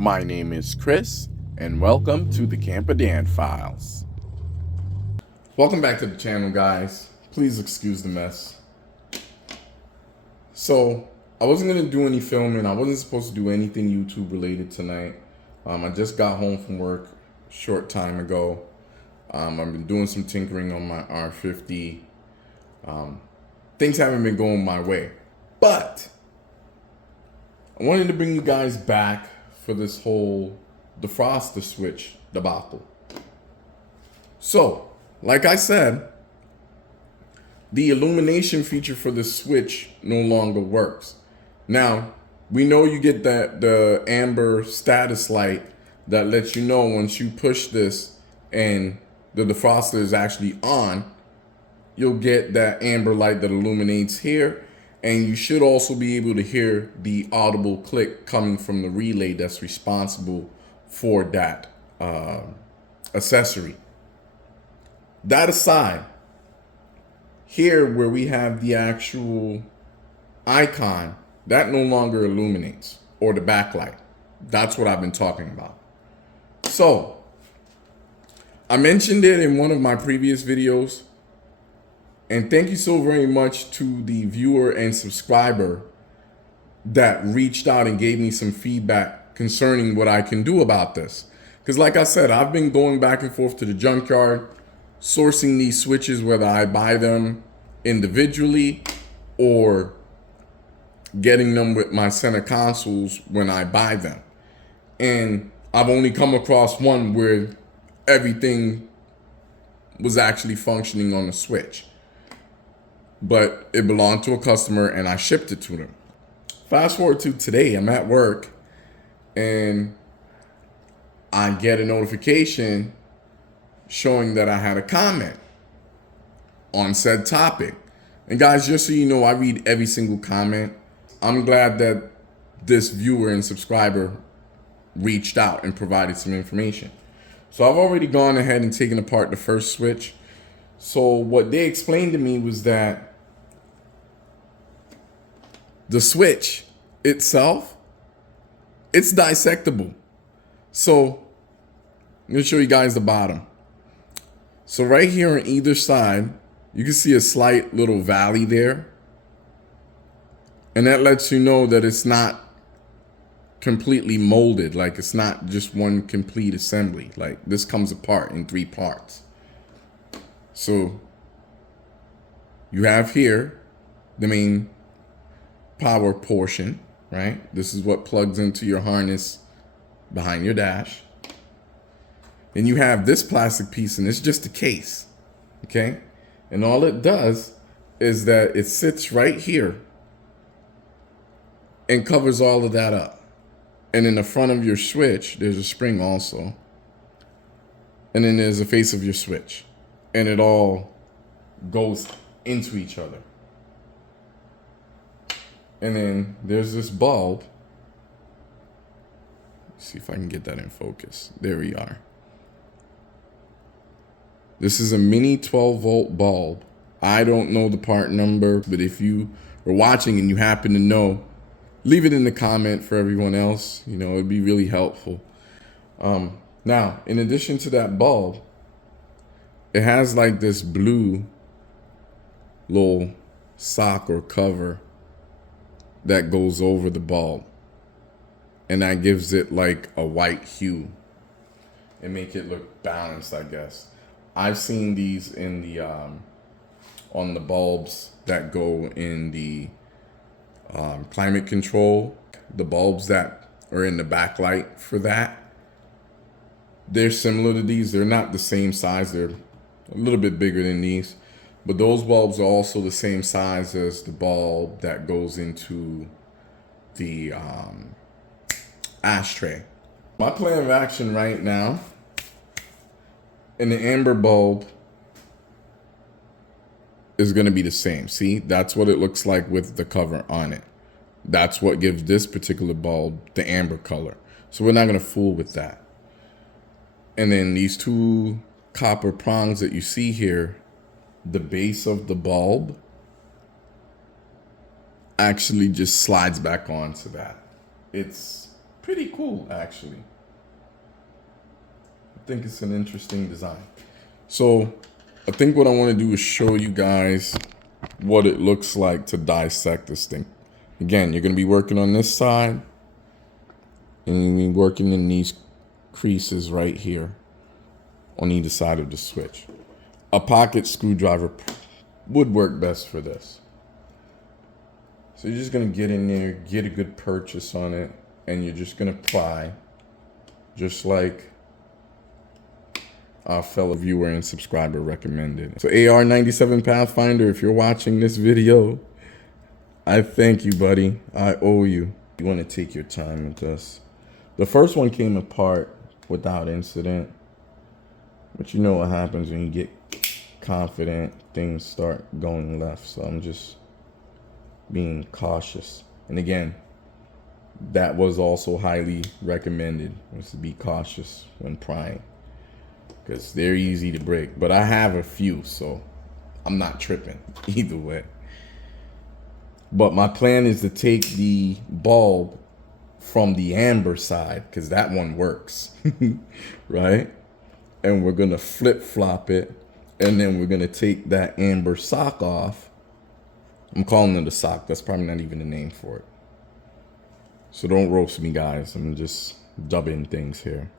My name is Chris, and welcome to the Camper Dan Files. Welcome back to the channel, guys. Please excuse the mess. So, I wasn't going to do any filming. I wasn't supposed to do anything YouTube related tonight. I just got home from work a short time ago. I've been doing some tinkering on my R50. Things haven't been going my way. But I wanted to bring you guys back for this whole defroster switch debacle. So, like I said, the illumination feature for the switch no longer works. Now, we know you get the amber status light that lets you know once you push this and the defroster is actually on, you'll get that amber light that illuminates here. And you should also be able to hear the audible click coming from the relay that's responsible for that accessory. That aside, here where we have the actual icon, that no longer illuminates, or the backlight. That's what I've been talking about. So, I mentioned it in one of my previous videos. And thank you so very much to the viewer and subscriber that reached out and gave me some feedback concerning what I can do about this. Because like I said, I've been going back and forth to the junkyard, sourcing these switches, whether I buy them individually or getting them with my center consoles when I buy them. And I've only come across one where everything was actually functioning on the switch. But it belonged to a customer and I shipped it to them. Fast forward to today, I'm at work and I get a notification showing that I had a comment on said topic. And guys, just so you know, I read every single comment. I'm glad that this viewer and subscriber reached out and provided some information. So I've already gone ahead and taken apart the first switch. So what they explained to me was that the switch itself, it's dissectable. So I'm gonna show you guys the bottom. So right here on either side, you can see a slight little valley there. And that lets you know that it's not completely molded. Like it's not just one complete assembly. Like this comes apart in 3 parts. So you have here the main power portion, right? This is what plugs into your harness behind your dash. And you have this plastic piece, and it's just a case, okay? And all it does is that it sits right here and covers all of that up. And in the front of your switch, there's a spring also. And then there's a face of your switch. And it all goes into each other. And then there's this bulb. Let's see if I can get that in focus. There we are. This is a mini 12-volt bulb. I don't know the part number, but if you are watching and you happen to know, leave it in the comment for everyone else. You know, it'd be really helpful. Now, in addition to that bulb, it has like this blue little sock or cover that goes over the bulb. And that gives it like a white hue and make it look balanced, I guess. I've seen these in the on the bulbs that go in the climate control, the bulbs that are in the backlight for that. They're similar to these. They're not the same size. They're a little bit bigger than these. But those bulbs are also the same size as the bulb that goes into the ashtray. My plan of action right now, in the amber bulb, is going to be the same. See, that's what it looks like with the cover on it. That's what gives this particular bulb the amber color. So we're not going to fool with that. And then these 2 copper prongs that you see here, the base of the bulb actually just slides back onto that. It's Pretty cool, actually. I think it's an interesting design. So I think what I want to do is show you guys what it looks like to dissect this thing. Again, you're going to be working on this side, and you're going to be working in these creases right here on either side of the switch. A pocket screwdriver would work best for this. So you're just going to get in there, get a good purchase on it, and you're just going to pry, just like our fellow viewer and subscriber recommended. So AR-97 Pathfinder, if you're watching this video, I thank you, buddy. I owe you. You want to take your time with this. The first one came apart without incident, but you know what happens when you get confident, things start going left. So I'm just being cautious. And again, that was also highly recommended, was to be cautious when prying, because they're easy to break. But I have a few, so I'm not tripping either way. But my plan is to take the bulb from the amber side, because that one works, right? And we're going to flip-flop it, and then we're going to take that amber sock off. I'm calling it a sock. That's probably not even a name for it. So don't roast me, guys. I'm just dubbing things here.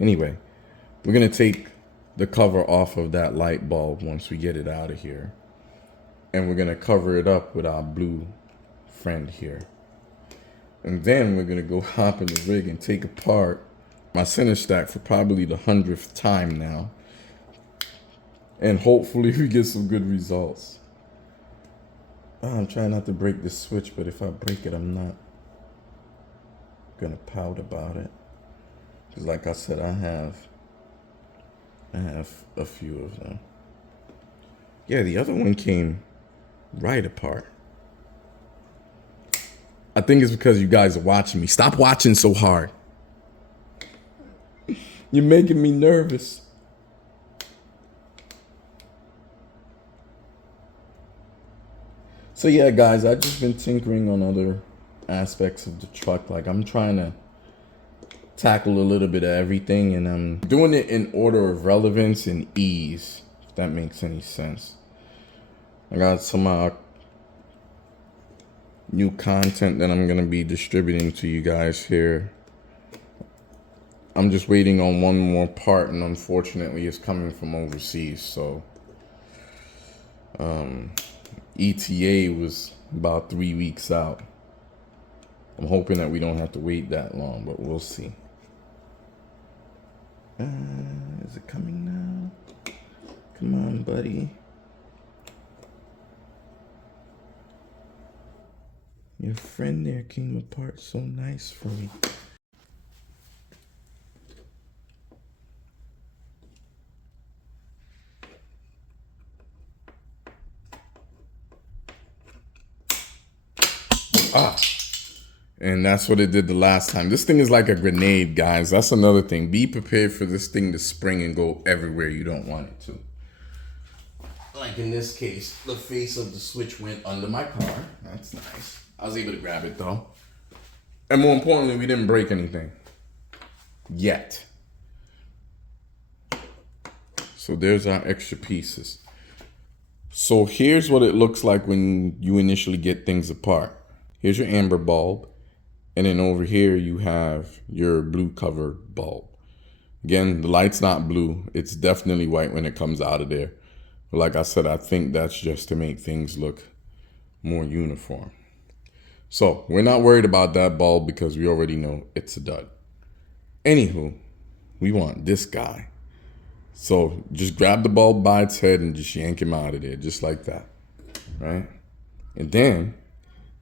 Anyway, we're going to take the cover off of that light bulb once we get it out of here. And we're going to cover it up with our blue friend here. And then we're going to go hop in the rig and take apart my center stack for probably the 100th time now. And hopefully we get some good results. I'm trying not to break this switch, but if I break it, I'm not going to pout about it. Because like I said, I have a few of them. Yeah, the other one came right apart. I think it's because you guys are watching me. Stop watching so hard. You're making me nervous. So yeah, guys, I've just been tinkering on other aspects of the truck. Like, I'm trying to tackle a little bit of everything, and I'm doing it in order of relevance and ease, if that makes any sense. I got some new content that I'm gonna be distributing to you guys here. I'm just waiting on one more part, and unfortunately it's coming from overseas. So ETA was about 3 weeks out. I'm hoping that we don't have to wait that long, but we'll see. Is it coming now? Come on, buddy. Your friend there came apart so nice for me. And that's what it did the last time. This thing is like a grenade, guys. That's another thing. Be prepared for this thing to spring and go everywhere you don't want it to. Like in this case, the face of the switch went under my car. That's nice. I was able to grab it though. And more importantly, we didn't break anything. Yet. So there's our extra pieces. So here's what it looks like when you initially get things apart. Here's your amber bulb. And then over here you have your blue covered bulb. Again, the light's not blue. It's definitely white when it comes out of there. But like I said, I think that's just to make things look more uniform. So we're not worried about that bulb because we already know it's a dud. Anywho, we want this guy. So just grab the bulb by its head and just yank him out of there, just like that, right? And then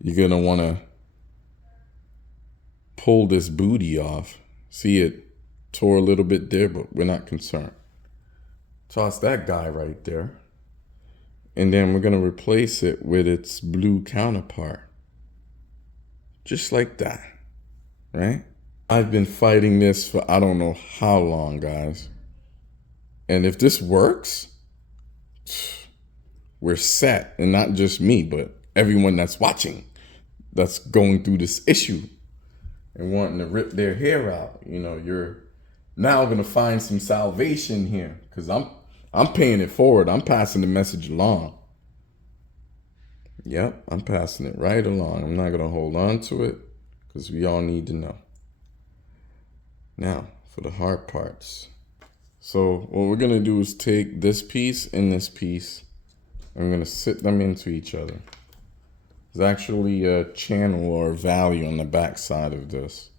you're gonna wanna pull this booty off. See, it tore a little bit there, but we're not concerned. Toss that guy right there. And then we're gonna replace it with its blue counterpart. Just like that, right? I've been fighting this for I don't know how long, guys. And if this works, we're set. And not just me, but everyone that's watching, that's going through this issue. and wanting to rip their hair out. You know, you're now gonna find some salvation here, because I'm paying it forward. I'm passing the message along. Yep, I'm passing it right along. I'm not gonna hold on to it, because we all need to know. Now, for the hard parts. So what we're gonna do is take this piece and this piece. I'm gonna sit them into each other. There's actually a channel or value on the back side of this.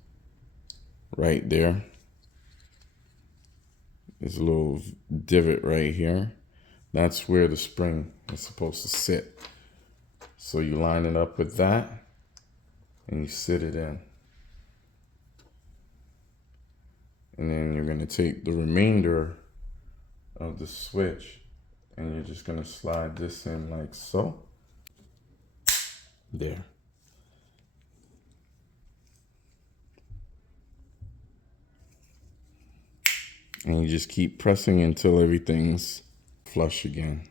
Right there. There's a little divot right here. That's where the spring is supposed to sit. So you line it up with that and you sit it in. And then you're gonna take the remainder of the switch and you're just gonna slide this in like so. There. And you just keep pressing until everything's flush again.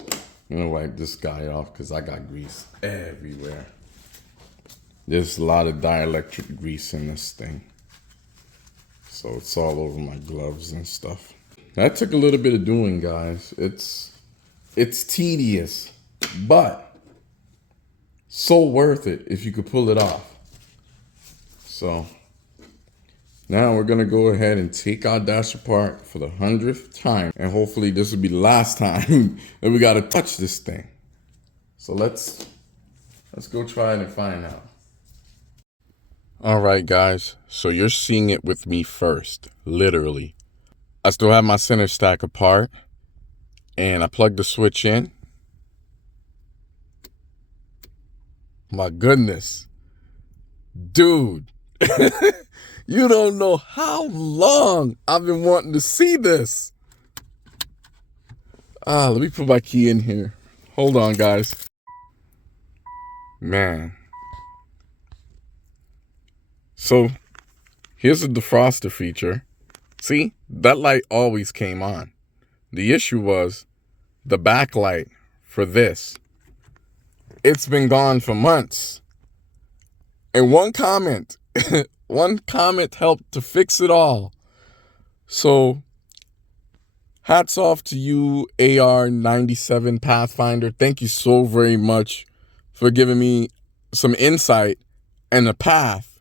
I'm gonna wipe this guy off because I got grease everywhere. There's a lot of dielectric grease in this thing. So it's all over my gloves and stuff. That took a little bit of doing, guys. It's tedious, but so worth it if you could pull it off. So now we're gonna go ahead and take our dash apart for the 100th time. And hopefully this will be the last time that we gotta touch this thing. So let's go try it and find out. All right, guys, so you're seeing it with me first, literally. I still have my center stack apart and I plugged the switch in. My goodness, dude, you don't know how long I've been wanting to see this. Let me put my key in here. Hold on, guys. Man. So here's the defroster feature. See, that light always came on. The issue was the backlight for this. It's been gone for months. And one comment helped to fix it all. So hats off to you, AR97 Pathfinder. Thank you so very much for giving me some insight and a path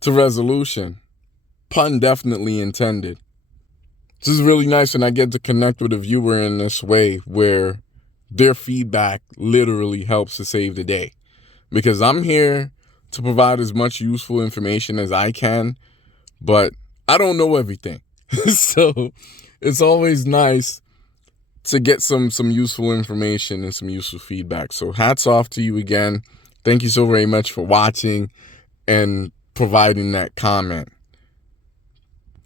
to resolution. Pun definitely intended. This is really nice, and I get to connect with a viewer in this way where their feedback literally helps to save the day. Because I'm here to provide as much useful information as I can, but I don't know everything. So it's always nice to get some useful information and some useful feedback. So hats off to you again. Thank you so very much for watching and providing that comment.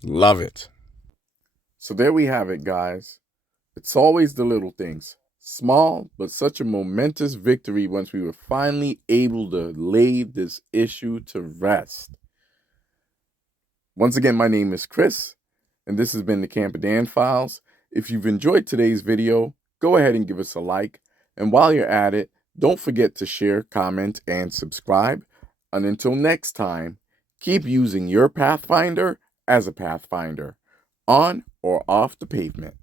Love it. So there we have it, guys. It's always the little things. Small, but such a momentous victory once we were finally able to lay this issue to rest. Once again, my name is Chris, and this has been the Camper Dan Files. If you've enjoyed today's video, go ahead and give us a like. And while you're at it, don't forget to share, comment, and subscribe. And until next time, keep using your Pathfinder as a Pathfinder, on or off the pavement.